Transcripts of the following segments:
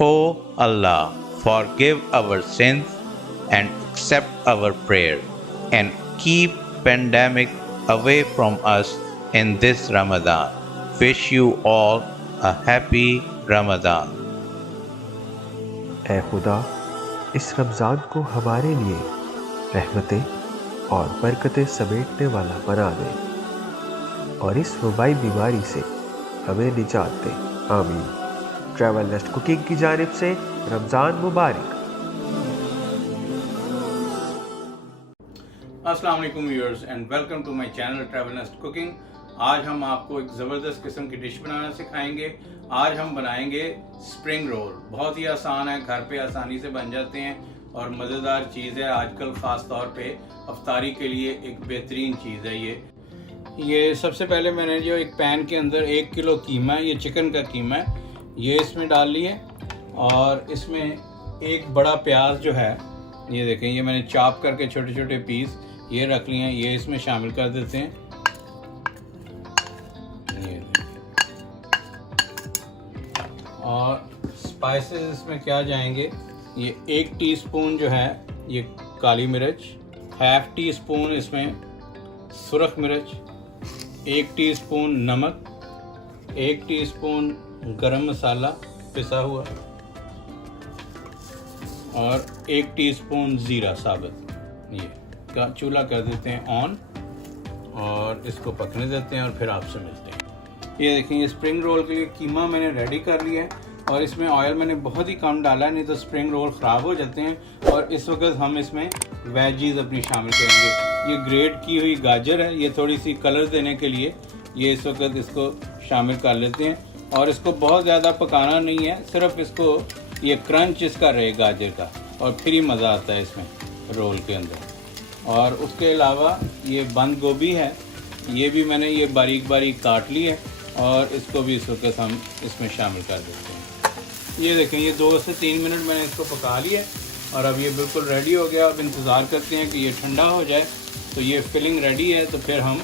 O Allah, forgive our sins and accept our prayer and keep pandemic away from us in this Ramadan. Wish you all a happy Ramadan. ऐ खुदा, इस रमज़ान को हमारे लिए रहमतें और बरकतें समेटने वाला बना दे और इस वबाई बीमारी से हमें निजात दे, आमीन। ट्रैवल नेस्ट कुकिंग की जानिब से रमज़ान मुबारक। अस्सलाम वालेकुम viewers and welcome to my channel travel nest cooking. आज हम आपको एक ज़बरदस्त किस्म की डिश बनाना सिखाएंगे। आज हम बनाएंगे स्प्रिंग रोल। बहुत ही आसान है, घर पे आसानी से बन जाते हैं और मज़ेदार चीज़ है। आजकल ख़ास तौर पे अफ्तारी के लिए एक बेहतरीन चीज़ है ये सबसे पहले मैंने जो एक पैन के अंदर 1 किलो कीमा है, ये चिकन का कीमा है, ये इसमें डाल लिए और इसमें एक बड़ा प्याज जो है, ये देखें, ये मैंने चॉप करके छोटे छोटे पीस ये रख लिए हैं, ये इसमें शामिल कर देते हैं। ये और स्पाइसेस इसमें क्या जाएंगे, ये 1 टीस्पून जो है ये काली मिर्च, ½ टीस्पून इसमें सुरख मिर्च, 1 टीस्पून नमक, 1 टीस्पून गरम मसाला पिसा हुआ और 1 टीस्पून ज़ीरा साबुत। ये का चूल्हा कर देते हैं ऑन और इसको पकने देते हैं और फिर आपसे मिलते हैं। ये देखें, ये स्प्रिंग रोल के लिए कीमा मैंने रेडी कर लिया है और इसमें ऑयल मैंने बहुत ही कम डाला है, नहीं तो स्प्रिंग रोल ख़राब हो जाते हैं। और इस वक्त हम इसमें वेजीज़ अपनी शामिल करेंगे। ये ग्रेट की हुई गाजर है, ये थोड़ी सी कलर देने के लिए ये इस वक्त इसको शामिल कर लेते हैं और इसको बहुत ज़्यादा पकाना नहीं है, सिर्फ इसको ये क्रंच इसका रहे गाजर का और फिर ही मज़ा आता है इसमें रोल के अंदर। और उसके अलावा ये बंद गोभी है, ये भी मैंने ये बारीक बारीक काट ली है और इसको भी इस वक्त हम इसमें शामिल कर देते हैं। ये देखें, ये 2 से 3 मिनट मैंने इसको पका लिया और अब ये बिल्कुल रेडी हो गया। अब इंतज़ार करते हैं कि ये ठंडा हो जाए। तो ये फिलिंग रेडी है, तो फिर हम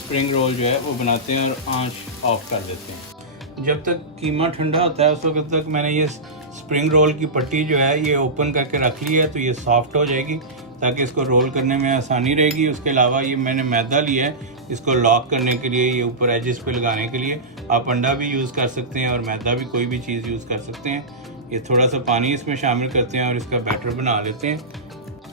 स्प्रिंग रोल जो है वो बनाते हैं और आंच ऑफ कर देते हैं। जब तक कीमा ठंडा होता है उस वक्त तक मैंने ये स्प्रिंग रोल की पट्टी जो है ये ओपन करके रख ली है, तो ये सॉफ्ट हो जाएगी ताकि इसको रोल करने में आसानी रहेगी। उसके अलावा ये मैंने मैदा लिया है इसको लॉक करने के लिए, ये ऊपर एजेस पे लगाने के लिए। आप अंडा भी यूज़ कर सकते हैं और मैदा भी, कोई भी चीज़ यूज़ कर सकते हैं। ये थोड़ा सा पानी इसमें शामिल करते हैं और इसका बैटर बना लेते हैं।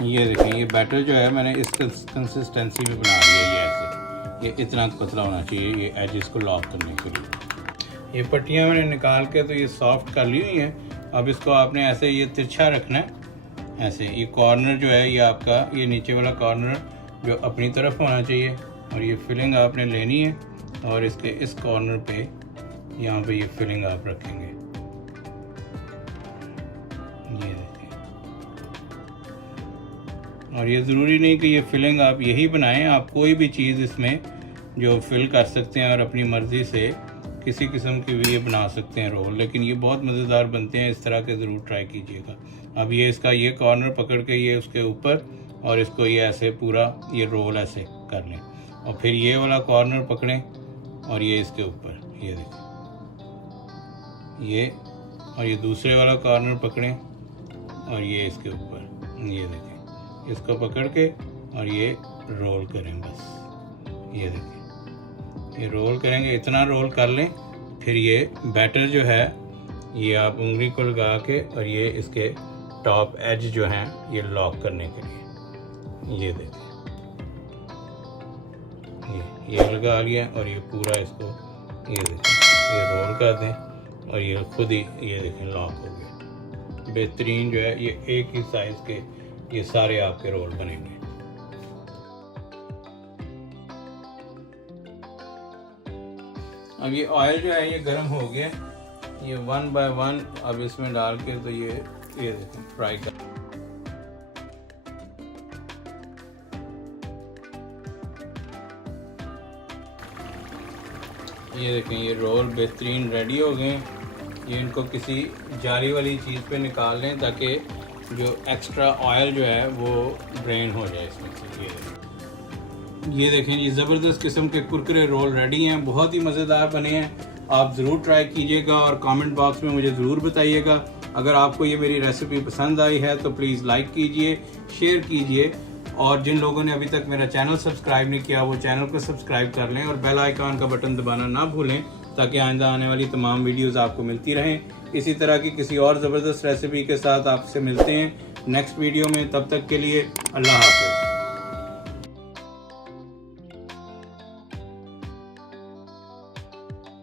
ये देखें, ये बैटर जो है मैंने इस कंसिस्टेंसी में बना लिया है, ये ऐसे, ये इतना पतला होना चाहिए ये एजेस को लॉक करने के लिए। ये पट्टियाँ मैंने निकाल के तो ये सॉफ्ट कर ली हुई हैं। अब इसको आपने ऐसे ये तिरछा रखना है, ऐसे। ये कॉर्नर जो है ये आपका, ये नीचे वाला कॉर्नर जो अपनी तरफ होना चाहिए और ये फिलिंग आपने लेनी है और इसके इस कॉर्नर पे यहाँ पे ये फिलिंग आप रखेंगे। ये देखिए, और ये ज़रूरी नहीं कि ये फिलिंग आप यही बनाएं, आप कोई भी चीज़ इसमें जो फिल कर सकते हैं और अपनी मर्ज़ी से किसी किस्म की भी ये बना सकते हैं रोल। लेकिन ये बहुत मज़ेदार बनते हैं, इस तरह के ज़रूर ट्राई कीजिएगा। अब ये इसका ये कॉर्नर पकड़ के ये उसके ऊपर और इसको ये ऐसे पूरा ये रोल ऐसे कर लें और फिर ये वाला कॉर्नर पकड़ें और ये इसके ऊपर, ये देखें, ये, और ये दूसरे वाला कॉर्नर पकड़ें और ये इसके ऊपर, ये देखें, इसको पकड़ के और ये रोल करें बस। ये देखें, ये रोल करेंगे, इतना रोल कर लें। फिर ये बैटर जो है ये आप उंगली को लगा के और ये इसके टॉप एज जो हैं ये लॉक करने के लिए, ये देखें, ये लगा लिया और ये पूरा इसको, ये देखें, ये रोल कर दें और ये खुद ही, ये देखें, लॉक हो गया। बेहतरीन जो है ये एक ही साइज़ के ये सारे आपके रोल बनेंगे। अब ये ऑयल जो है ये गर्म हो गया, ये 1 बाय 1 अब इसमें डाल के तो ये देखें फ्राई कर। ये देखें, ये रोल बेहतरीन रेडी हो गए। ये इनको किसी जाली वाली चीज़ पे निकाल लें ताकि जो एक्स्ट्रा ऑयल जो है वो ड्रेन हो जाए इसमें से। ये देखें जी, ज़बरदस्त किस्म के कुरकुरे रोल रेडी हैं, बहुत ही मज़ेदार बने हैं। आप ज़रूर ट्राई कीजिएगा और कमेंट बॉक्स में मुझे ज़रूर बताइएगा। अगर आपको ये मेरी रेसिपी पसंद आई है तो प्लीज़ लाइक कीजिए, शेयर कीजिए, और जिन लोगों ने अभी तक मेरा चैनल सब्सक्राइब नहीं किया वो चैनल को सब्सक्राइब कर लें और बेल आइकन का बटन दबाना ना भूलें, ताकि आइंदा आने वाली तमाम वीडियोस आपको मिलती रहें। इसी तरह की किसी और ज़बरदस्त रेसिपी के साथ आपसे मिलते हैं नेक्स्ट वीडियो में। तब तक के लिए अल्लाह हाफ़िज़।